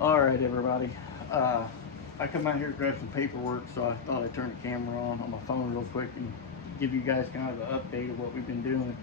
All right, everybody. I come out here to grab some paperwork, so I thought I'd turn the camera on my phone real quick and give you guys kind of an update of what we've been doing.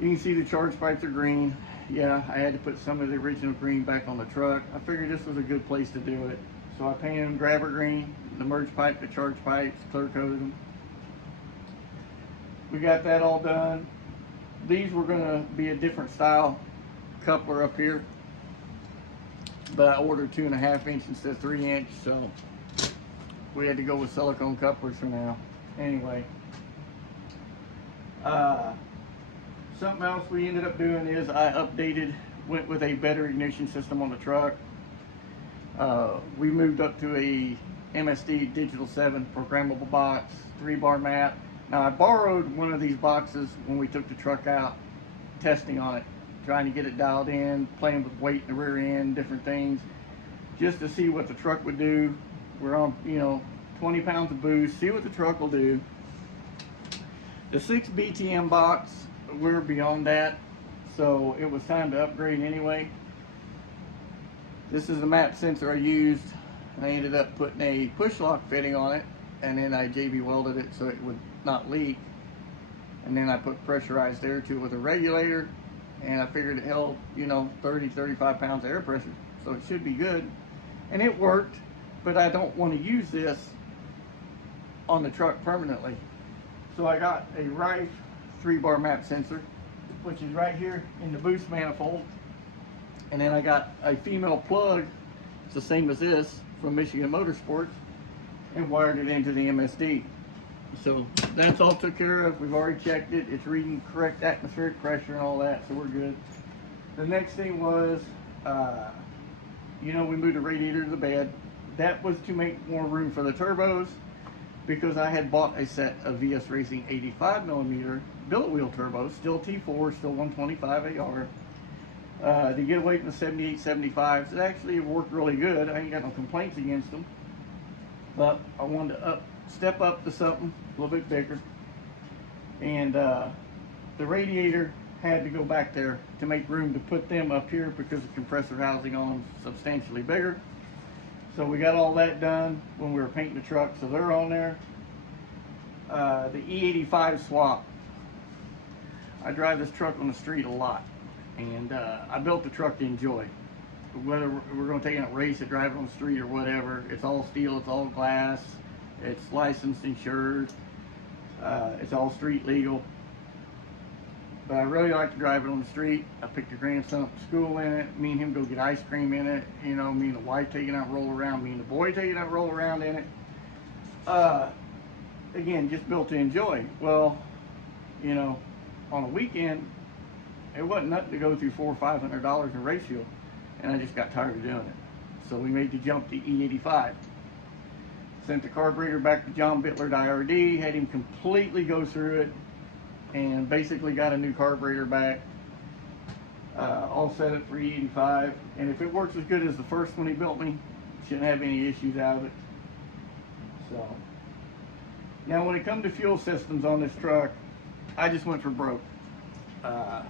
You can see the charge pipes are green. Yeah, I had to put some of the original green back on the truck. I figured this was a good place to do it. So I painted them grabber green, the merge pipe, the charge pipes, clear coated them. We got that all done. These were gonna be a different style coupler up here, but I ordered 2.5 inch instead of 3 inch, so we had to go with silicone couplers for now. Anyway, something else we ended up doing is I went with a better ignition system on the truck. We moved up to a MSD Digital 7 programmable box, 3-bar map. Now I borrowed one of these boxes when we took the truck out, testing on it, trying to get it dialed in, playing with weight in the rear end, different things, just to see what the truck would do. We're on, 20 pounds of boost, see what the truck will do. The 6 BTM box, we're beyond that, so it was time to upgrade anyway. This is the map sensor I used. I ended up putting a push lock fitting on it, and then I JB welded it so it would not leak. And then I put pressurized air to it with a regulator, and I figured it held, 30-35 pounds of air pressure, so it should be good. And it worked, but I don't want to use this on the truck permanently. So I got a Rife 3-bar map sensor, which is right here in the boost manifold. And then I got a female plug, it's the same as this, from Michigan Motorsports, and wired it into the MSD. So that's all took care of. We've already checked it. It's reading correct atmospheric pressure and all that, so we're good. The next thing was, we moved the radiator to the bed. That was to make more room for the turbos, because I had bought a set of VS Racing 85mm billet wheel turbos, still T4, still 125 AR. To get away from the 78, 75s, it actually worked really good. I ain't got no complaints against them. But I wanted to step up to something a little bit bigger. And the radiator had to go back there to make room to put them up here because the compressor housing on them is substantially bigger. So we got all that done when we were painting the truck, so they're on there. The E85 swap. I drive this truck on the street a lot, and I built the truck to enjoy. Whether we're going to take it out and race it, drive it on the street or whatever, it's all steel, it's all glass, it's licensed, insured, it's all street legal. But I really like to drive it on the street. I picked the grandson up to school in it, me and him go get ice cream in it, me and the wife take it out and roll around, me and the boy take it out and roll around in it. Again, just built to enjoy. Well, on a weekend, it wasn't nothing to go through $400 or $500 in race fuel, and I just got tired of doing it. So we made the jump to E85. Sent the carburetor back to John Bittler to IRD, had him completely go through it, and basically got a new carburetor back, all set up for E85. And if it works as good as the first one he built me, shouldn't have any issues out of it. So now when it comes to fuel systems on this truck, I just went for broke. I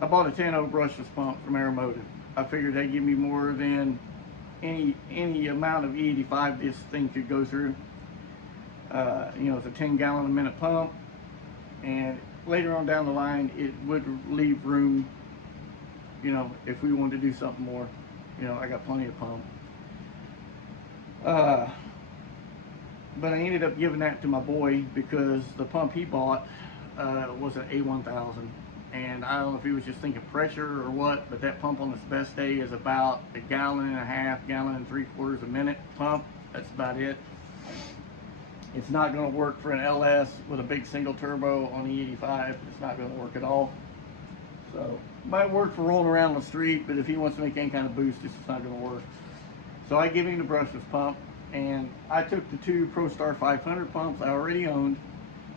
bought a 10.0 brushless pump from Aeromotive. I figured they'd give me more than any amount of E85 this thing could go through. It's a 10 gallon a minute pump, and later on down the line it would leave room, if we wanted to do something more. I got plenty of pump. But I ended up giving that to my boy because the pump he bought was an A1000, and I don't know if he was just thinking pressure or what, but that pump on its best day is about 1.5 gallons, 1.75 gallons a minute pump. That's about it. It's not going to work for an LS with a big single turbo on the E85. It's not going to work at all. So it might work for rolling around the street, but if he wants to make any kind of boost, it's just not going to work. So I give him the brushless pump, and I took the 2 ProStar 500 pumps I already owned.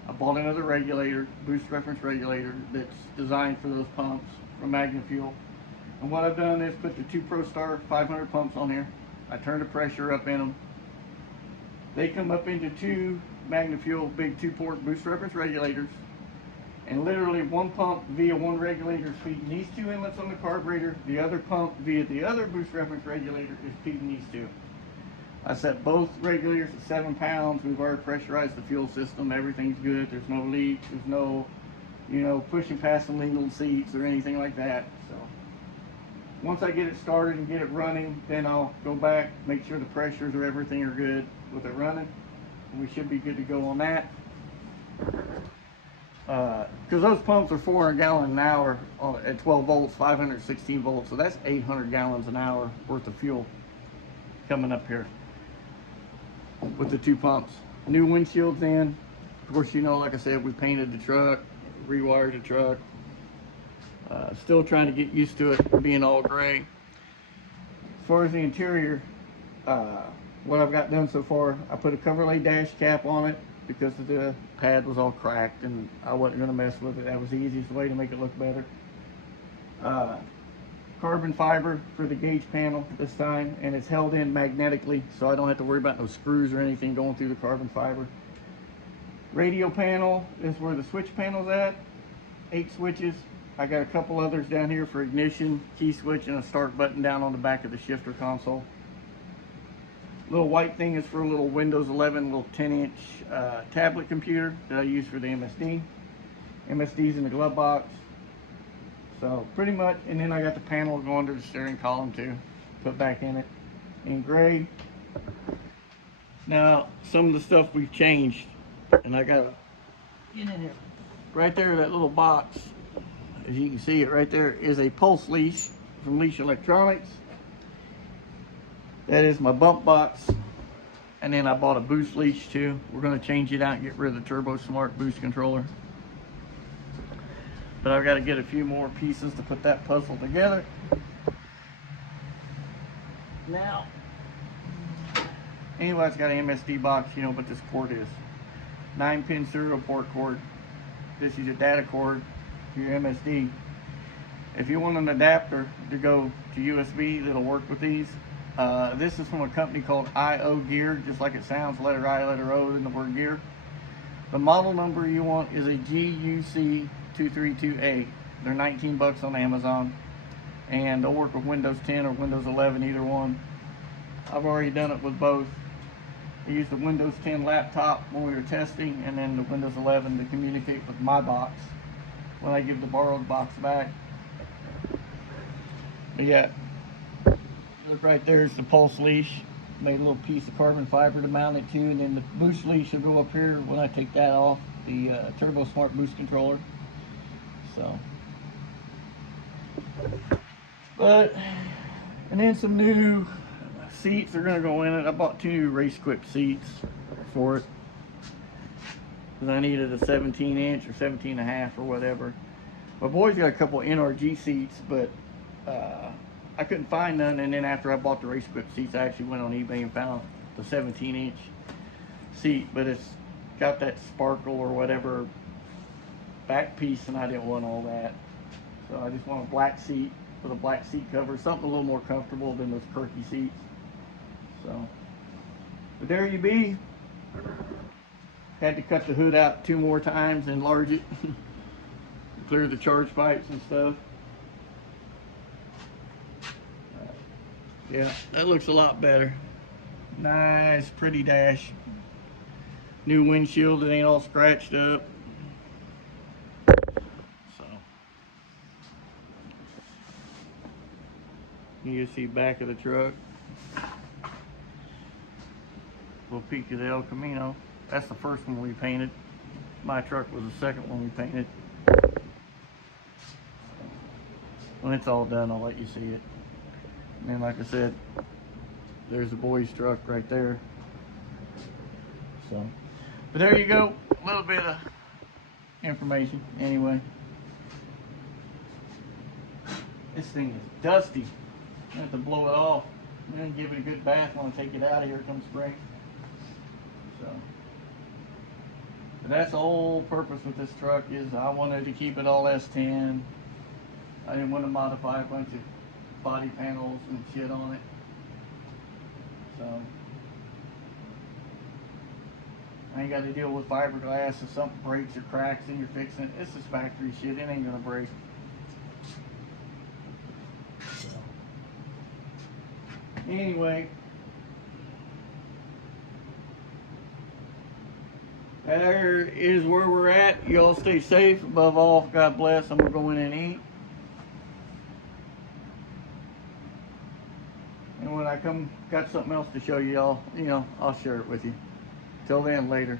I bought another regulator, boost reference regulator, that's designed for those pumps from Magna Fuel. And what I've done is put the 2 ProStar 500 pumps on here. I turned the pressure up in them. They come up into 2 Magna Fuel big 2-port boost reference regulators. And literally one pump via one regulator is feeding these two inlets on the carburetor. The other pump via the other boost reference regulator is feeding these two. I set both regulators at 7 pounds. We've already pressurized the fuel system. Everything's good. There's no leaks. There's no, pushing past some legal seats or anything like that. So once I get it started and get it running, then I'll go back, make sure the pressures or everything are good with it running. And we should be good to go on that. Because those pumps are 400 gallons an hour at 12 volts, 516 volts, so that's 800 gallons an hour worth of fuel coming up here with the two pumps. New windshields in. Of course, like I said, we painted the truck, rewired the truck. Still trying to get used to it being all gray. As far as the interior, what I've got done so far, I put a Coverlay dash cap on it because the pad was all cracked and I wasn't going to mess with it. That was the easiest way to make it look better. Carbon fiber for the gauge panel this time, and it's held in magnetically, so I don't have to worry about no screws or anything going through the carbon fiber. Radio panel is where the switch panel's at. 8 switches. I got a couple others down here for ignition, key switch, and a start button down on the back of the shifter console. Little white thing is for a little Windows 11 little 10-inch tablet computer that I use for the MSD. MSD's in the glove box. So pretty much, and then I got the panel going to the steering column too, put back in it. In gray. Now some of the stuff we've changed, and I got in here. Right there, that little box, as you can see it right there, is a pulse leash from Leash Electronics. That is my bump box. And then I bought a boost leash too. We're going to change it out and get rid of the Turbo Smart boost controller. But I've got to get a few more pieces to put that puzzle together. Now, anyway, it's got an MSD box, but this cord is 9-pin serial port cord. This is your data cord for your MSD. If you want an adapter to go to USB that'll work with these, this is from a company called IO Gear, just like it sounds, letter I, letter O in the word gear. The model number you want is a GUC232A. They're 19 bucks on Amazon, and they'll work with Windows 10 or Windows 11, either one. I've already done it with both. I used the Windows 10 laptop when we were testing, and then the Windows 11 to communicate with my box when I give the borrowed box back. But yeah, look right there is the pulse leash. Made a little piece of carbon fiber to mount it to, and then the boost leash will go up here when I take that off, the Turbo Smart boost controller. So, and then some new seats are going to go in it. I bought 2 new race equipped seats for it because I needed a 17-inch or 17.5 or whatever. My boys got a couple of NRG seats, but I couldn't find none. And then after I bought the race equipped seats, I actually went on eBay and found the 17-inch seat, but it's got that sparkle or whatever back piece, and I didn't want all that. So I just want a black seat with a black seat cover, something a little more comfortable than those Kirky seats. So, but there you be. Had to cut the hood out 2 more times, enlarge it, clear the charge pipes and stuff. Yeah, that looks a lot better. Nice, pretty dash. New windshield, it ain't all scratched up. So, you can see back of the truck. Little peek of the El Camino. That's the first one we painted. My truck was the second one we painted. When it's all done, I'll let you see it. And then, like I said, there's the boys' truck right there. So, but there you go. A little bit of information. Anyway, this thing is dusty. I have to blow it off and then give it a good bath when I take it out of here come spring. So, but that's the whole purpose with this truck, is I wanted to keep it all S10. I didn't want to modify a bunch of body panels and shit on it. So I ain't got to deal with fiberglass. If something breaks or cracks and you're fixing it, this is factory shit. It ain't gonna break. Anyway, there is where we're at. Y'all stay safe. Above all, God bless. I'm gonna go in and eat. And when I come, got something else to show you all, I'll share it with you. Till then, later.